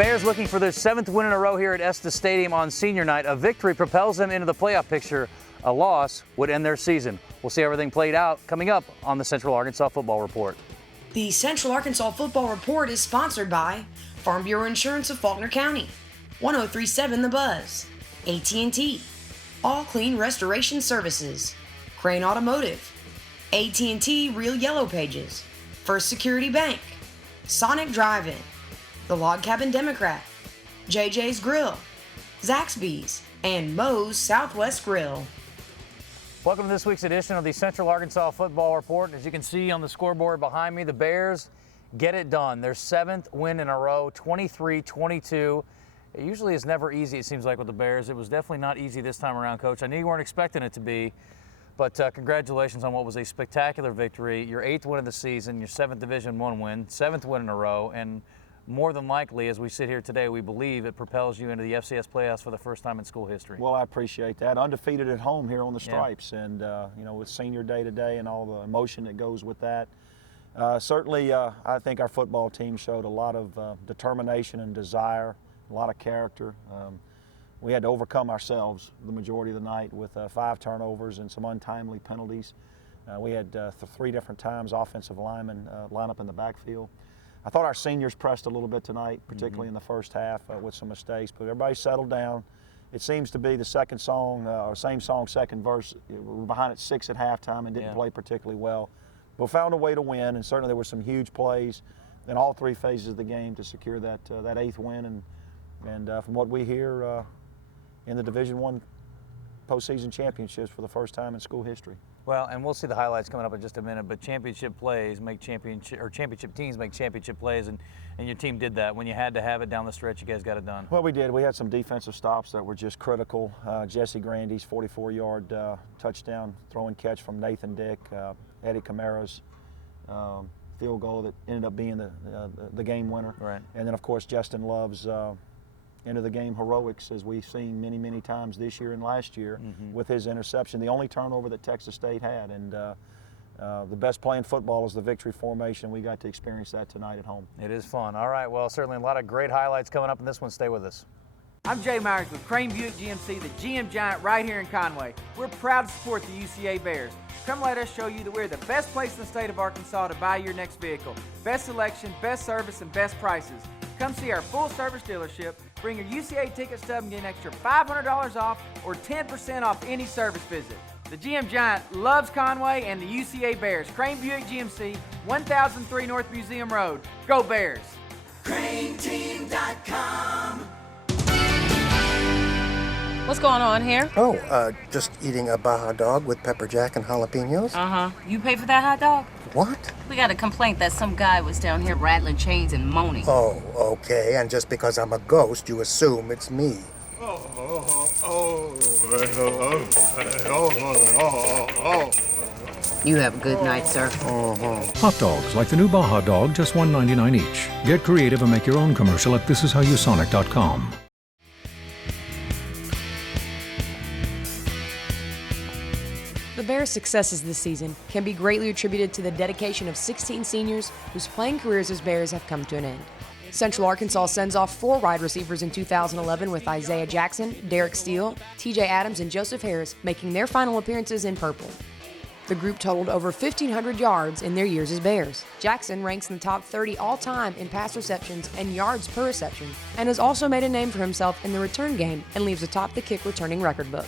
Bears looking for their 7th win in a row here at Estes Stadium on senior night. A victory propels them into the playoff picture. A loss would end their season. We'll see everything played out coming up on the Central Arkansas Football Report. The Central Arkansas Football Report is sponsored by Farm Bureau Insurance of Faulkner County, 1037 The Buzz, AT&T, All Clean Restoration Services, Crane Automotive, AT&T Real Yellow Pages, First Security Bank, Sonic Drive-In, The Log Cabin Democrat, JJ's Grill, Zaxby's, and Moe's Southwest Grill. Welcome to this week's edition of the Central Arkansas Football Report. As you can see on the scoreboard behind me, the Bears get it done. Their 7th win in a row, 23-22. It usually is never easy, it seems like, with the Bears. It was definitely not easy this time around, Coach. I knew you weren't expecting it to be, but congratulations on what was a spectacular victory. Your 8th win of the season, your 7th Division I win, 7th win in a row, and more than likely, as we sit here today, we believe it propels you into the FCS playoffs for the first time in school history. Well, I appreciate that. Undefeated at home here on the Stripes, and with senior day today and all the emotion that goes with that. Certainly, I think our football team showed a lot of determination and desire, a lot of character. We had to overcome ourselves the majority of the night with 5 turnovers and some untimely penalties. We had 3 different times offensive linemen line up in the backfield. I thought our seniors pressed a little bit tonight, particularly in the first half with some mistakes, but everybody settled down. It seems to be the second song, or same song, second verse. We were behind at 6 at halftime and didn't play particularly well. But found a way to win, and certainly there were some huge plays in all 3 phases of the game to secure that 8th win. And from what we hear in the Division I postseason championships for the first time in school history. Well, and we'll see the highlights coming up in just a minute, but championship teams make championship plays, and your team did that. When you had to have it down the stretch, you guys got it done. Well, we did. We had some defensive stops that were just critical. Jesse Grandy's 44-yard touchdown throwing catch from Nathan Dick, Eddie Camara's field goal that ended up being the game winner. Right. And then, of course, Justin Love's end of the game heroics, as we've seen many, many times this year and last year with his interception, the only turnover that Texas State had. And the best play in football is the victory formation. We got to experience that tonight at home. It is fun. All right, well, certainly a lot of great highlights coming up in this one. Stay with us. I'm Jay Myers with Crane Buick GMC, the GM Giant right here in Conway. We're proud to support the UCA Bears. Come let us show you that we're the best place in the state of Arkansas to buy your next vehicle. Best selection, best service, and best prices. Come see our full-service dealership. Bring your UCA ticket stub and get an extra $500 off or 10% off any service visit. The GM Giant loves Conway and the UCA Bears. Crane Buick GMC, 1003 North Museum Road. Go Bears! CraneTeam.com. What's going on here? Oh, just eating a Baja dog with pepper jack and jalapenos. Uh-huh. You pay for that hot dog? What? We got a complaint that some guy was down here rattling chains and moaning. Oh, okay. And just because I'm a ghost, you assume it's me. You have a good night, sir. Hot dogs like the new Baja dog, just $1.99 each. Get creative and make your own commercial at thisishowyousonic.com. The Bears' successes this season can be greatly attributed to the dedication of 16 seniors whose playing careers as Bears have come to an end. Central Arkansas sends off 4 wide receivers in 2011 with Isaiah Jackson, Derek Steele, TJ Adams, and Joseph Harris making their final appearances in purple. The group totaled over 1,500 yards in their years as Bears. Jackson ranks in the top 30 all-time in pass receptions and yards per reception, and has also made a name for himself in the return game and leaves atop the kick returning record book.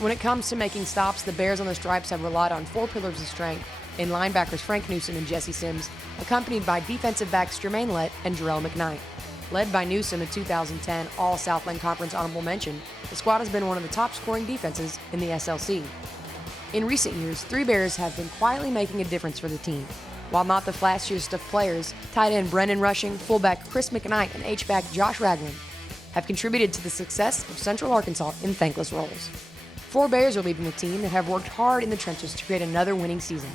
When it comes to making stops, the Bears on the Stripes have relied on 4 pillars of strength in linebackers Frank Newsom and Jesse Sims, accompanied by defensive backs Jermaine Lett and Jarrell McKnight. Led by Newsom, a 2010 All-Southland Conference honorable mention, the squad has been one of the top scoring defenses in the SLC. In recent years, 3 Bears have been quietly making a difference for the team. While not the flashiest of players, tight end Brendan Rushing, fullback Chris McKnight, and H-back Josh Ragland have contributed to the success of Central Arkansas in thankless roles. 4 Bears are leading the team that have worked hard in the trenches to create another winning season.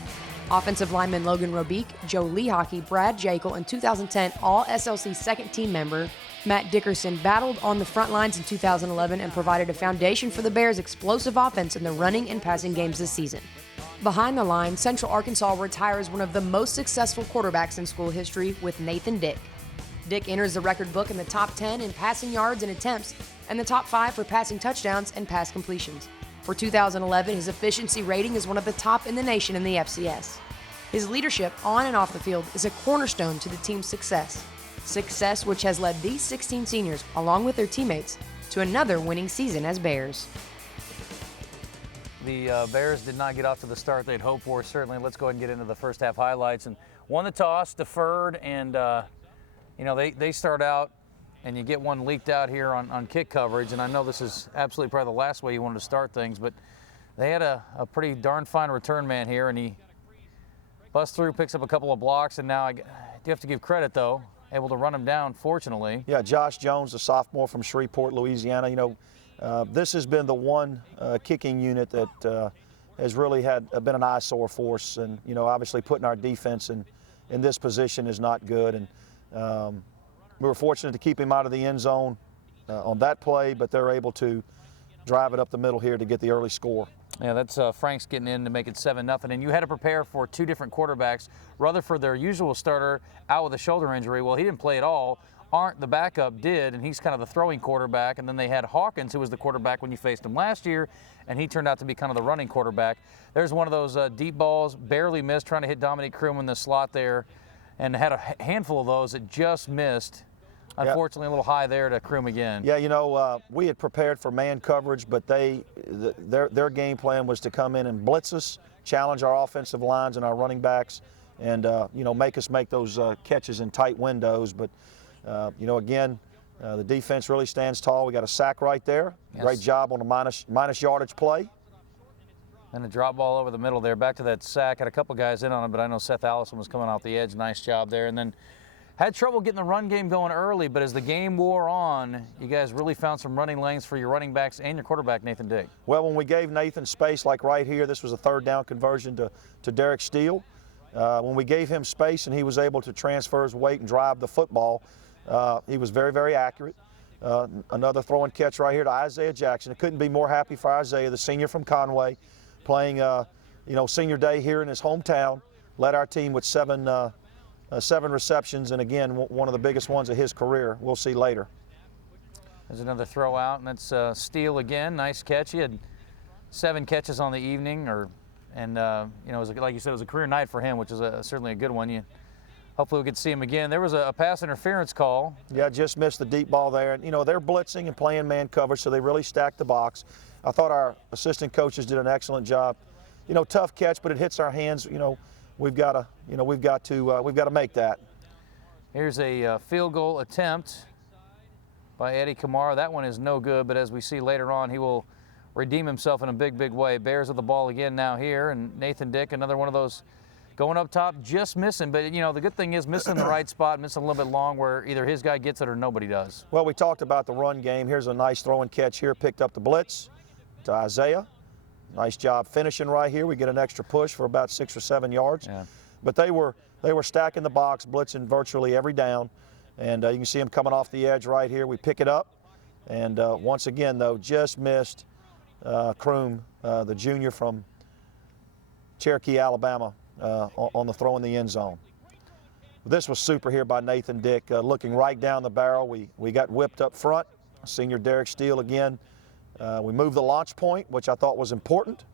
Offensive lineman Logan Robique, Joe Lehockey, Brad Jekyll, and 2010 All-SLC second-team member Matt Dickerson battled on the front lines in 2011 and provided a foundation for the Bears' explosive offense in the running and passing games this season. Behind the line, Central Arkansas retires one of the most successful quarterbacks in school history with Nathan Dick. Dick enters the record book in the top 10 in passing yards and attempts, and the top 5 for passing touchdowns and pass completions. For 2011, his efficiency rating is one of the top in the nation in the FCS. His leadership on and off the field is a cornerstone to the team's success. Success which has led these 16 seniors, along with their teammates, to another winning season as Bears. The Bears did not get off to the start they'd hoped for, certainly. Let's go ahead and get into the first half highlights. And won the toss, deferred, and they start out, and you get one leaked out here on kick coverage. And I know this is absolutely probably the last way you wanted to start things, but they had a pretty darn fine return man here, and he busts through, picks up a couple of blocks, and now you have to give credit, though, able to run him down, fortunately. Yeah, Josh Jones, a sophomore from Shreveport, Louisiana. This has been the one kicking unit that has really been an eyesore for us, and obviously putting our defense in this position is not good. And we were fortunate to keep him out of the end zone on that play, but they're able to drive it up the middle here to get the early score. Yeah, that's Frank's getting in to make it 7-0. And you had to prepare for two different quarterbacks. Rutherford, their usual starter, out with a shoulder injury. Well, he didn't play at all. Arndt, the backup, did, and he's kind of the throwing quarterback. And then they had Hawkins, who was the quarterback when you faced him last year, and he turned out to be kind of the running quarterback. There's one of those deep balls, barely missed, trying to hit Dominique Kroom in the slot there, and had a handful of those that just missed. Unfortunately, a little high there to Kroom again. Yeah, we had prepared for man coverage, but their game plan was to come in and blitz us, challenge our offensive lines and our running backs, and make us make those catches in tight windows. But again, the defense really stands tall. We got a sack right there. Yes. Great job on a minus yardage play. And a drop ball over the middle there. Back to that sack. Had a couple guys in on it, but I know Seth Allison was coming off the edge. Nice job there. And then had trouble getting the run game going early, but as the game wore on, you guys really found some running lanes for your running backs and your quarterback, Nathan Dick. Well, when we gave Nathan space, like right here, this was a third down conversion to Derek Steele. When we gave him space and he was able to transfer his weight and drive the football, he was very, very accurate. Another throw and catch right here to Isaiah Jackson. I couldn't be more happy for Isaiah, the senior from Conway, playing senior day here in his hometown. Led our team with seven receptions, and again, one of the biggest ones of his career. We'll see later. There's another throw out, and that's Steele again. Nice catch. He had 7 catches on the evening, and it was, like you said, it was a career night for him, which is certainly a good one. Hopefully we could see him again. There was a pass interference call. Yeah, just missed the deep ball there. They're blitzing and playing man coverage, so they really stacked the box. I thought our assistant coaches did an excellent job. Tough catch, but it hits our hands. We've got to make that. Here's a field goal attempt by Eddie Kamara. That one is no good, but as we see later on, he will redeem himself in a big, big way. Bears with the ball again now here, and Nathan Dick, another one of those going up top, just missing. But, the good thing is missing the right spot, missing a little bit long where either his guy gets it or nobody does. Well, we talked about the run game. Here's a nice throw and catch here. Picked up the blitz to Isaiah. Nice job finishing right here. We get an extra push for about 6 or 7 yards. Yeah. But they were stacking the box, blitzing virtually every down. And you can see them coming off the edge right here. We pick it up. And once again, though, just missed Kroom, the junior from Cherokee, Alabama, on the throw in the end zone. This was super here by Nathan Dick, looking right down the barrel. We got whipped up front. Senior Derek Steele again. We moved the launch point, which I thought was important.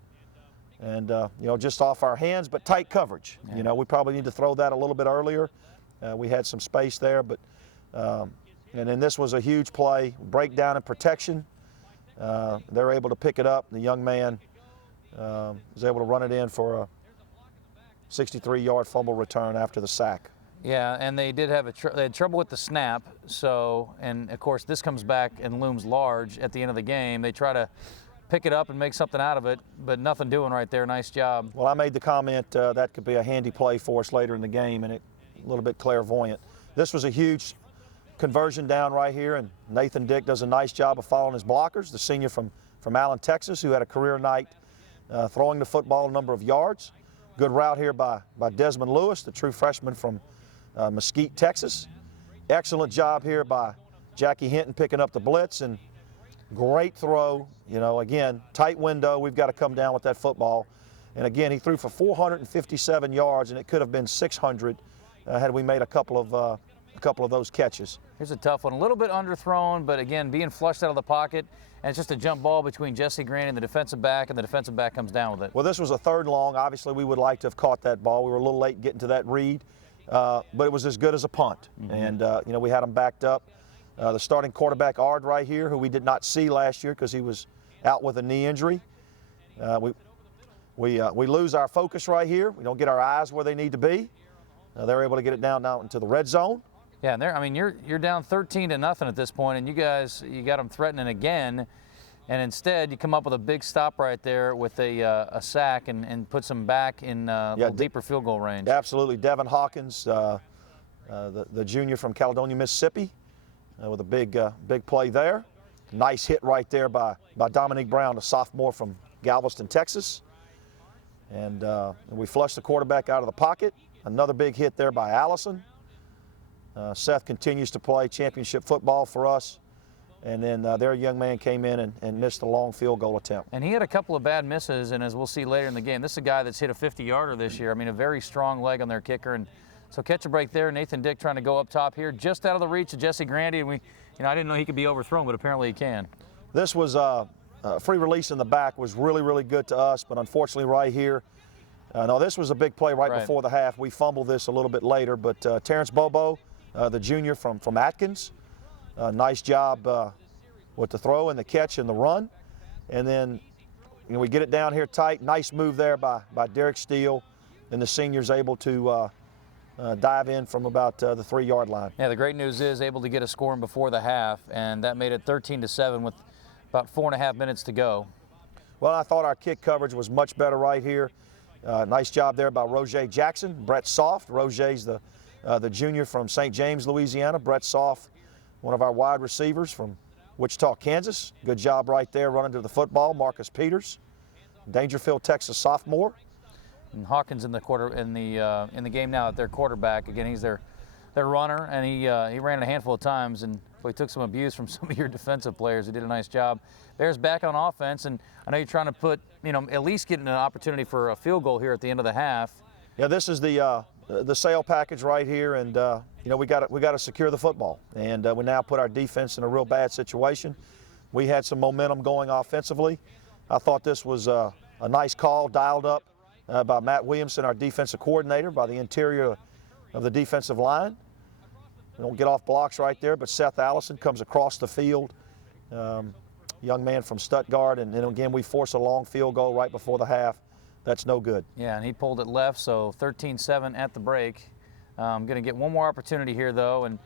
And, just off our hands, but tight coverage. Yeah. We probably need to throw that a little bit earlier. We had some space there, but, and then this was a huge play, breakdown and protection. They're able to pick it up. The young man was able to run it in for a 63-yard fumble return after the sack. Yeah, and they did have they had trouble with the snap. So, and of course, this comes back and looms large at the end of the game. They try to pick it up and make something out of it, but nothing doing right there. Nice job. Well, I made the comment that could be a handy play for us later in the game, and it a little bit clairvoyant. This was a huge conversion down right here, and Nathan Dick does a nice job of following his blockers. The senior from Allen, Texas, who had a career night throwing the football a number of yards. Good route here by Desmond Lewis, the true freshman from Mesquite, Texas. Excellent job here by Jackie Hinton picking up the blitz, and great throw. Again, tight window. We've got to come down with that football. And again, he threw for 457 yards, and it could have been 600 had we made a couple couple of those catches. Here's a tough one, a little bit underthrown, but again, being flushed out of the pocket, and it's just a jump ball between Jesse Grandy and the defensive back, and the defensive back comes down with it. Well, this was a 3rd and long. Obviously, we would like to have caught that ball. We were a little late getting to that read, but it was as good as a punt. And, you know, we had them backed up. The starting quarterback, Ard, right here, who we did not see last year because he was out with a knee injury. We lose our focus right here. We don't get our eyes where they need to be. They're able to get it down now into the red zone. Yeah, and I mean, you're down 13-0 at this point, and you got them threatening again, and instead you come up with a big stop right there with a sack and puts them back in a little deeper field goal range. Absolutely, Devin Hawkins, the junior from Caledonia, Mississippi, with a big play there. Nice hit right there by Dominique Brown, a sophomore from Galveston, Texas, and we flushed the quarterback out of the pocket. Another big hit there by Allison. Seth continues to play championship football for us. And then their young man came in and missed a long field goal attempt. And he had a couple of bad misses, and as we'll see later in the game, this is a guy that's hit a 50-yarder this year. I mean, a very strong leg on their kicker. And so catch a break there. Nathan Dick trying to go up top here, just out of the reach of Jesse Grandy. And I didn't know he could be overthrown, but apparently he can. This was free release in the back was really, really good to us, but unfortunately right here, no, this was a big play right before the half. We fumbled this a little bit later, but Terrence Bobo, the junior from Atkins, nice job with the throw and the catch and the run. And then we get it down here tight. Nice move there by Derek Steele, and the senior's able to dive in from about the 3-yard line. Yeah, the great news is able to get a score in before the half, and that made it 13-7 with about 4.5 minutes to go. Well, I thought our kick coverage was much better right here. Nice job there by Roger Jackson. Brett Soft. Roger's the junior from St. James, Louisiana. Brett Soft, one of our wide receivers from Wichita, Kansas. Good job right there running to the football. Marcus Peters, Dangerfield, Texas sophomore. And Hawkins in the game now at their quarterback. Again, he's their runner, and he ran it a handful of times, and he took some abuse from some of your defensive players. He did a nice job. Bears back on offense, and I know you're trying to put, at least getting an opportunity for a field goal here at the end of the half. Yeah, this is the sale package right here, and we got to secure the football, and we now put our defense in a real bad situation. We had some momentum going offensively. I thought this was a nice call, dialed up by Matt Williamson, our defensive coordinator, by the interior of the defensive line. We don't get off blocks right there, but Seth Allison comes across the field, young man from Stuttgart, and then again we force a long field goal right before the half. That's no good. Yeah, and he pulled it left, so 13-7 at the break. Going to get one more opportunity here, though, and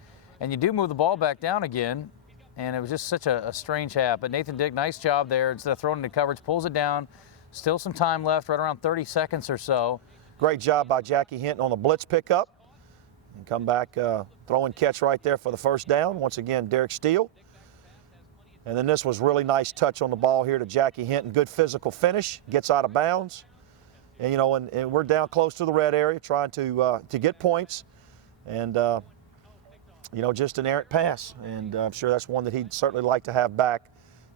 you do move the ball back down again, and it was just such a strange half. But Nathan Dick, nice job there. Instead of throwing into coverage, pulls it down. Still some time left, right around 30 seconds or so. Great job by Jackie Hinton on the blitz pickup. And come back, throw and catch right there for the first down. Once again, Derek Steele. And then this was really nice touch on the ball here to Jackie Hinton. Good physical finish, gets out of bounds. And, and we're down close to the red area trying to get points. And, just an errant pass. And I'm sure that's one that he'd certainly like to have back.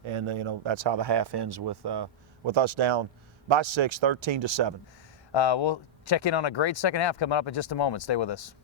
And, that's how the half ends with us down by 6, 13-7. We'll check in on a great second half coming up in just a moment. Stay with us.